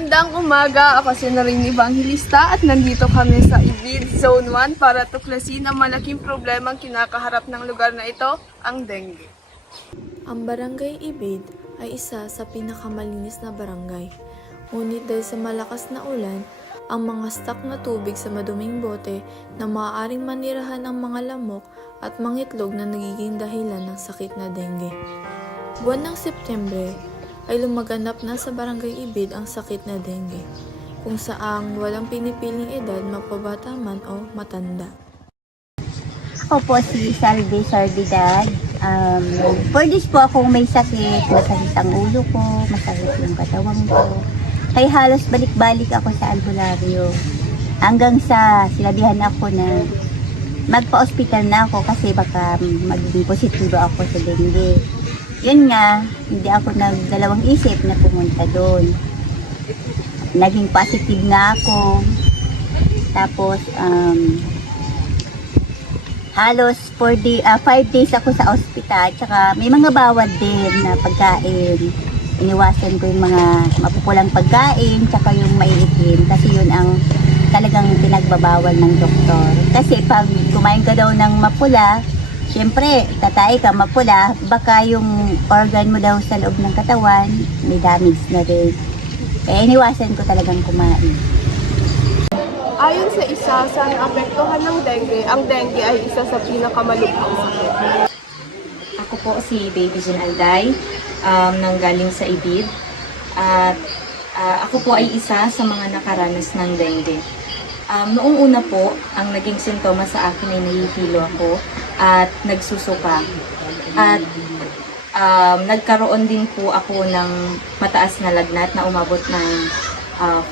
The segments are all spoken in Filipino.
Magandang umaga, ako si Noreen Evangelista at nandito kami sa Ibid Zone 1 para tuklasin ang malaking problemang kinakaharap ng lugar na ito, ang dengue. Ang Barangay Ibid ay isa sa pinakamalinis na barangay. Ngunit dahil sa malakas na ulan, ang mga stock na tubig sa maduming bote na maaaring manirahan ang mga lamok at mangitlog na nagiging dahilan ng sakit na dengue. Buwan ng Setyembre ay lumaganap na sa Barangay Ibid ang sakit na dengue, kung saang walang pinipiling edad, mapabata man o matanda. Ako po si Salve Sardidad. 4 days po akong may sakit. Masakit ang ulo ko, masakit yung katawan ko. Kaya halos balik-balik ako sa albularyo. Hanggang sa sinabihan ako na magpa-hospital na ako kasi baka magiging positibo ako sa dengue. Yun nga, hindi ako nagdalawang isip na pumunta doon. Naging positive na ako. Tapos, halos 5 days ako sa ospital. Tsaka may mga bawal din na pagkain. Iniwasan ko yung mga mapupulang pagkain, tsaka yung maiitim. Kasi yun ang talagang pinagbabawal ng doktor. Kasi pag kumain ka daw ng mapula, siyempre, tatay ka mapula, baka yung organ mo daw sa loob ng katawan, may damage na rin. Kaya iniwasan ko talagang kumain. Ayon sa isa sa naapektuhan ng dengue, ang dengue ay isa sa pinakamalubhang sakit. Ako po si Baby Jean Alday, nanggaling sa Ibid. At ako po ay isa sa mga nakaranas ng dengue. Noong una po, ang naging sintomas sa akin ay nahihilo ako at nagsusuka. At nagkaroon din po ako ng mataas na lagnat na umabot ng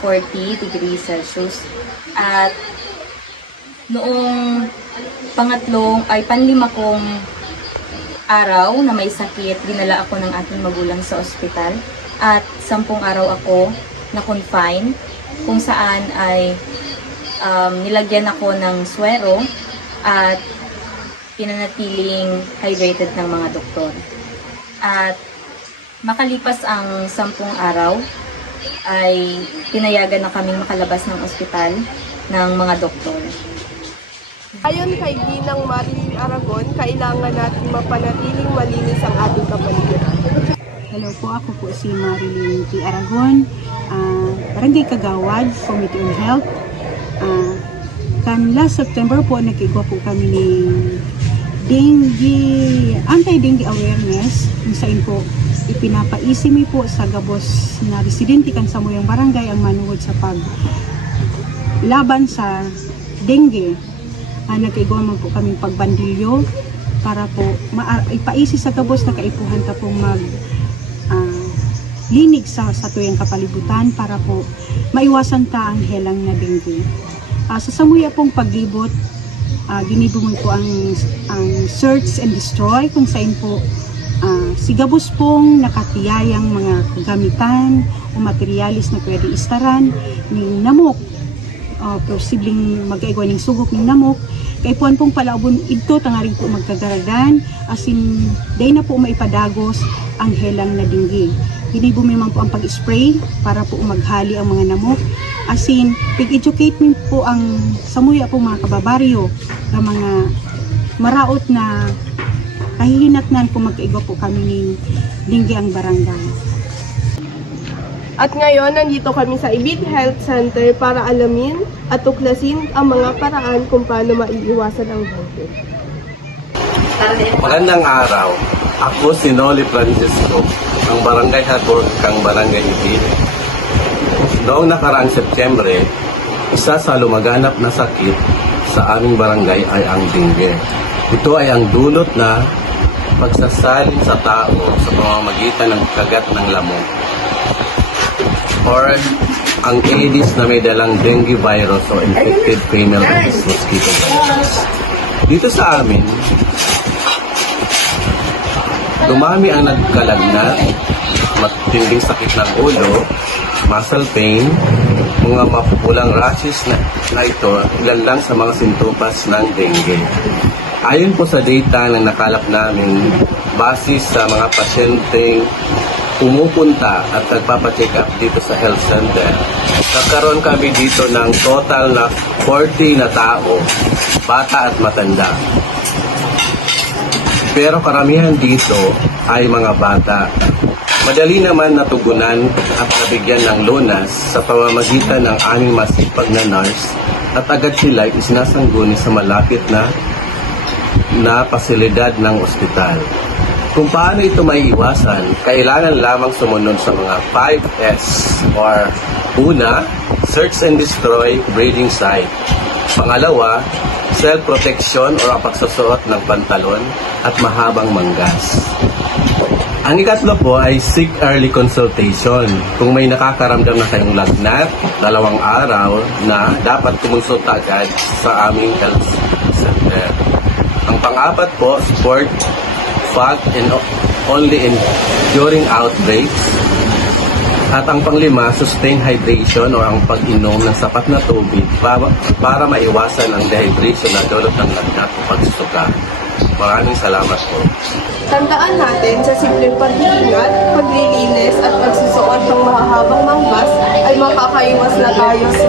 40 degrees Celsius. At noong panlima kong araw na may sakit, dinala ako ng aking magulang sa ospital. At 10 araw ako na-confine kung saan ay nilagyan ako ng swero at pinanatiling hydrated ng mga doktor. At makalipas ang 10 araw, ay pinayagan na kaming makalabas ng ospital ng mga doktor. Ayon kay Ginang Marilyn Aragon, kailangan natin mapanatiling malinis ang ating kapaligiran. Hello po, ako po si Marilyn T. Aragon, Barangay Kagawad, Committee on Health. Last September po, nag-igwa po kami ni anti-dengue awareness, kung saan po ipinapaisimi po sa gabos na residente kan sa muyang barangay ang manuod sa paglaban sa dengue. Nag-igwa man po kami pagbandilyo para po ipaisi sa gabos na kaipuhan ta pong linig sa tuyang kapalibutan para po maiwasan ta ang helang na dengue. Sa samuya pong paglibot, ginibumon po ang search and destroy kung saan po sigabos pong nakatiyayang mga kagamitan o materialis na pwede istaran ng namok, posibleng mag-aigwa ng sugok ng namok. Kay puan pong palaubon ito, tangaring po magkagaragan, asin day na po maipadagos ang helang na dengue. Ginibumi man po ang pag-spray para po maghali ang mga namok. Asin, pig-educate min po ang samuya po mga kababaryo na mga maraot na kahihinatnan kung magkaigwa po kami ng dengue ang barangay. At ngayon, nandito kami sa Ibid Health Center para alamin at tuklasin ang mga paraan kung paano maiiwasan ang dengue. Magandang araw. Ako si Noli Francisco, ang barangay hatod kang Barangay Ibid. Noong nakaraang Setyembre, isa sa lumaganap na sakit sa aming barangay ay ang dengue. Ito ay ang dulot na pagsasalin sa tao sa pamamagitan ng kagat ng lamok or ang Aedes na may dalang dengue virus o infected female Aedes mosquito virus. Dito sa amin, dumami ang nagkalagnat, matinding sakit ng ulo, muscle pain, mga mapupulang rashes na ito, ilan lang sa mga sintomas ng dengue. Ayon po sa data na nakalap namin, base sa mga pasyenteng pumupunta at nagpapacheck up dito sa health center. Nagkaroon kami dito ng total na 40 na tao, bata at matanda. Pero karamihan dito ay mga bata. Madali naman natugunan at nabigyan ng lunas sa pamamagitan ng aming masipag na nurse at agad sila isinasangguni sa malapit na pasilidad ng ospital. Kung paano ito may iwasan, kailangan lamang sumunod sa mga 5S or una, search and destroy breeding site. Pangalawa, self-protection o ang pagsusuot ng pantalon at mahabang manggas. Ang ikatlo po ay seek early consultation. Kung may nakakaramdam na kayong lagnat, 2 araw na dapat kumonsulta agad sa aming health center. Ang pang-apat po, support fog and only during outbreaks. At ang pang-5, sustain hydration o ang pag-inom ng sapat na tubig para maiwasan ang dehydration na dulot ng lagnat o pagsusuka. Maraming salamat po. Tandaan natin sa simpleng pag-iingat, paglilinis at pagsusuot ng mahahabang manggas ay makakaiwas na tayo sa